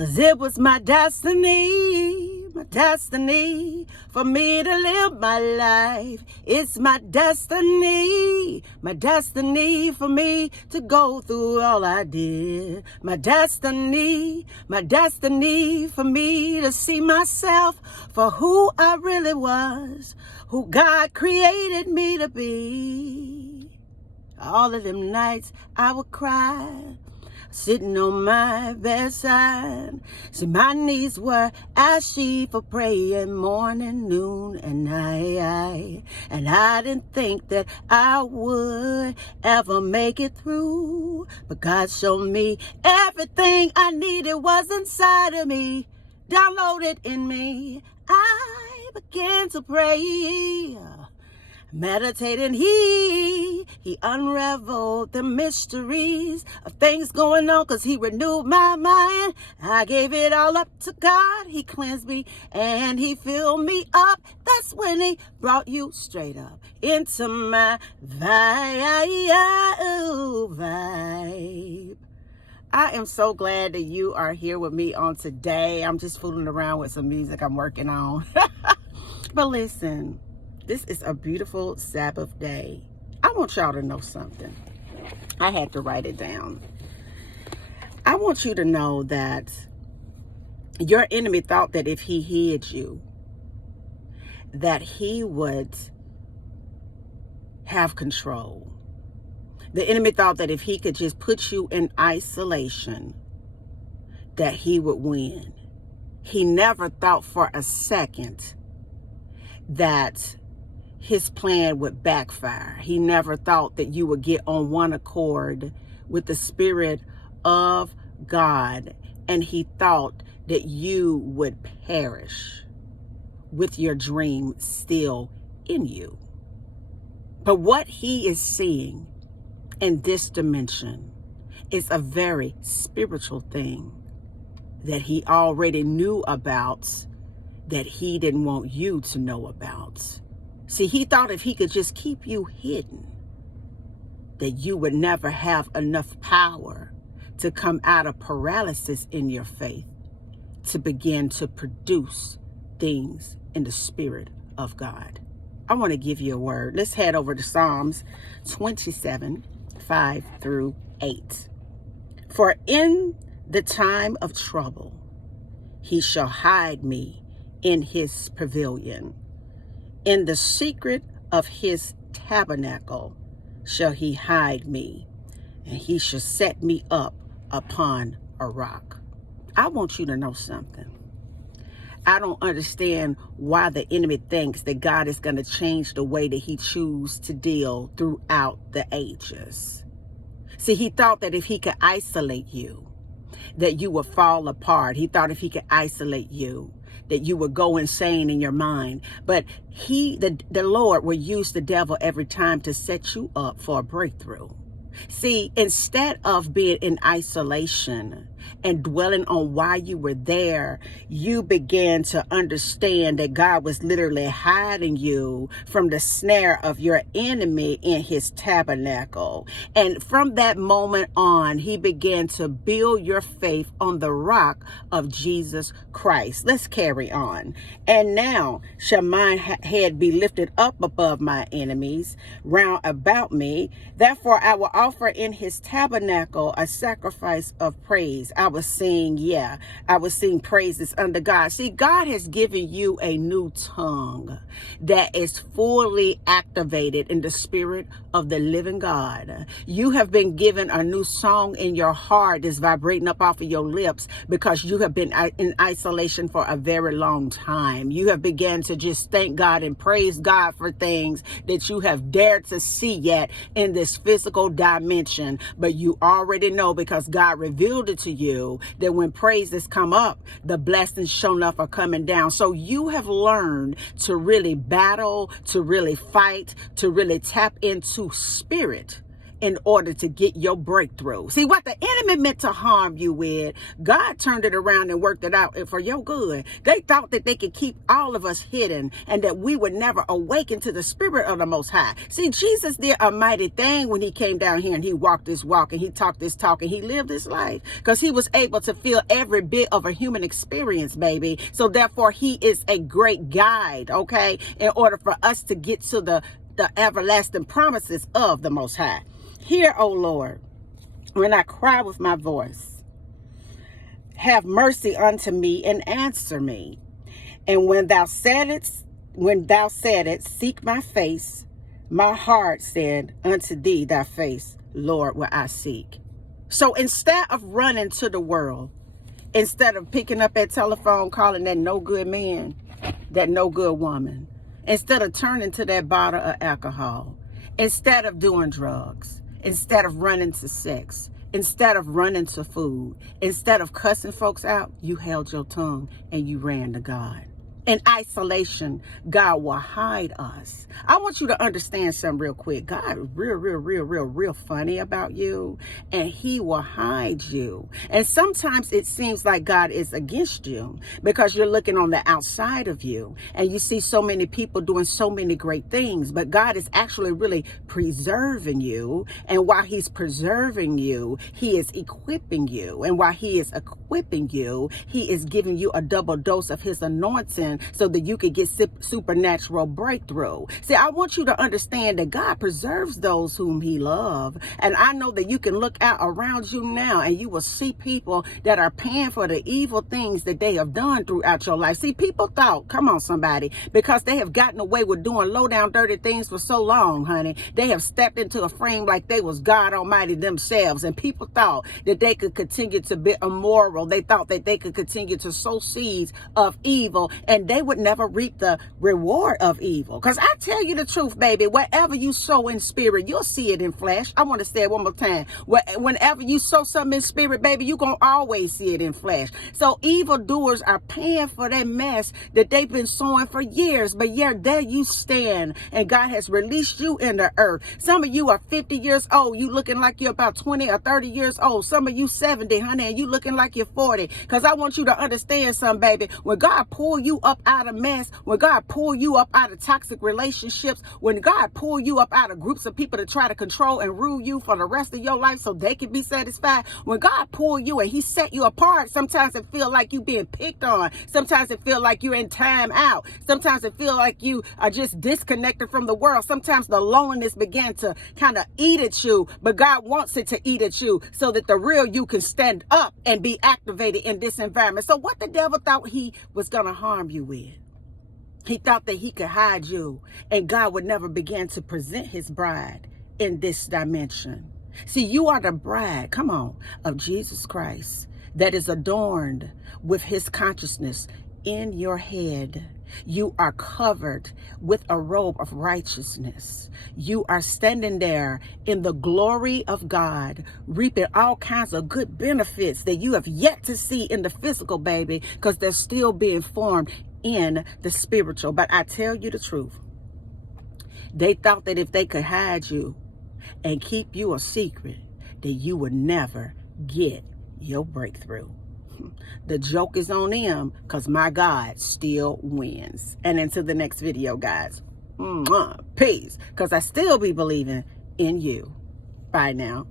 'Cause it was my destiny for me to live my life. It's my destiny for me to go through all I did. My destiny for me to see myself for who I really was, who God created me to be. All of them nights I would cry, sitting on my bedside. See, my knees were ashy for praying morning, noon, and night. And I didn't think that I would ever make it through. But God showed me everything I needed was inside of me, downloaded in me. I began to pray. Meditating, he unraveled the mysteries of things going on, 'cause he renewed my mind. I gave it all up to God. He cleansed me and he filled me up. That's when he brought you straight up into my vibe. I am so glad that you are here with me on today. I'm just fooling around with some music I'm working on. But listen, this is a beautiful Sabbath day. I want y'all to know something. I had to write it down. I want you to know that your enemy thought that if he hid you, that he would have control. The enemy thought that if he could just put you in isolation, that he would win. He never thought for a second that his plan would backfire. He never thought that you would get on one accord with the Spirit of God, and he thought that you would perish with your dream still in you. But what he is seeing in this dimension is a very spiritual thing that he already knew about, that he didn't want you to know about. See, he thought if he could just keep you hidden, that you would never have enough power to come out of paralysis in your faith to begin to produce things in the Spirit of God. I want to give you a word. Let's head over to Psalms 27, 5 through 8. For in the time of trouble, he shall hide me in his pavilion. In the secret of his tabernacle shall he hide me, and he shall set me up upon a rock. I want you to know something. I don't understand why the enemy thinks that God is going to change the way that he chooses to deal throughout the ages. See, he thought that if he could isolate you, that you would fall apart. He thought if he could isolate you, that you would go insane in your mind. But the Lord will use the devil every time to set you up for a breakthrough. See, instead of being in isolation and dwelling on why you were there, you began to understand that God was literally hiding you from the snare of your enemy in his tabernacle. And from that moment on, he began to build your faith on the rock of Jesus Christ. Let's carry on. And now shall mine head be lifted up above my enemies round about me. Therefore I will offer in his tabernacle a sacrifice of praise. I was sing praises unto God. See, God has given you a new tongue that is fully activated in the Spirit of the living God. You have been given a new song in your heart that's vibrating up off of your lips because you have been in isolation for a very long time. You have begun to just thank God and praise God for things that you have dared to see yet in this physical dimension. But you already know, because God revealed it to you, that when praises come up, the blessings sure enough are coming down. So you have learned to really battle, to really fight, to really tap into spirit in order to get your breakthrough. See, what the enemy meant to harm you with, God turned it around and worked it out for your good. They thought that they could keep all of us hidden and that we would never awaken to the Spirit of the Most High. See, Jesus did a mighty thing when he came down here and he walked this walk and he talked this talk and he lived this life, because he was able to feel every bit of a human experience, baby. So therefore, he is a great guide, okay, in order for us to get to the everlasting promises of the Most High. Hear, O Lord, when I cry with my voice. Have mercy unto me and answer me. And when thou saidest, seek my face, my heart said unto thee, thy face, Lord, will I seek. So instead of running to the world, instead of picking up that telephone, calling that no good man, that no good woman, instead of turning to that bottle of alcohol, instead of doing drugs, instead of running to sex, instead of running to food, instead of cussing folks out, you held your tongue and you ran to God. In isolation, God will hide us. I want you to understand something real quick. God is real funny about you, and he will hide you. And sometimes it seems like God is against you because you're looking on the outside of you and you see so many people doing so many great things, but God is actually really preserving you. And while he's preserving you, he is equipping you. And while he is equipping you, he is giving you a double dose of his anointing so that you could get supernatural breakthrough. See, I want you to understand that God preserves those whom he loves. And I know that you can look out around you now and you will see people that are paying for the evil things that they have done throughout your life. See, people thought, come on somebody, because they have gotten away with doing low down dirty things for so long, honey, they have stepped into a frame like they was God Almighty themselves. And people thought that they could continue to be immoral. They thought that they could continue to sow seeds of evil and they would never reap the reward of evil. Because I tell you the truth, baby, whatever you sow in spirit, you'll see it in flesh. I want to say it one more time. Whenever you sow something in spirit, baby, you're going to always see it in flesh. So evildoers are paying for that mess that they've been sowing for years. But yeah, there you stand and God has released you in the earth. Some of you are 50 years old. You looking like you're about 20 or 30 years old. Some of you 70, honey, and you looking like you're 40. Because I want you to understand something, baby. When God pull you up out of mess, when God pull you up out of toxic relationships, when God pull you up out of groups of people to try to control and rule you for the rest of your life so they can be satisfied, when God pull you and he set you apart, sometimes it feel like you being picked on. Sometimes it feel like you're in time out. Sometimes it feel like you are just disconnected from the world. Sometimes the loneliness began to kind of eat at you, but God wants it to eat at you so that the real you can stand up and be activated in this environment. So what the devil thought he was going to harm you with, he thought that he could hide you and God would never begin to present his bride in this dimension. See, you are the bride, come on, of Jesus Christ that is adorned with his consciousness in your head. You are covered with a robe of righteousness. You are standing there in the glory of God, reaping all kinds of good benefits that you have yet to see in the physical, baby, because they're still being formed in the spiritual. But I tell you the truth, they thought that if they could hide you and keep you a secret, that you would never get your breakthrough. The joke is on them, because my God still wins. And until the next video, guys, peace, because I still be believing in you. Bye now.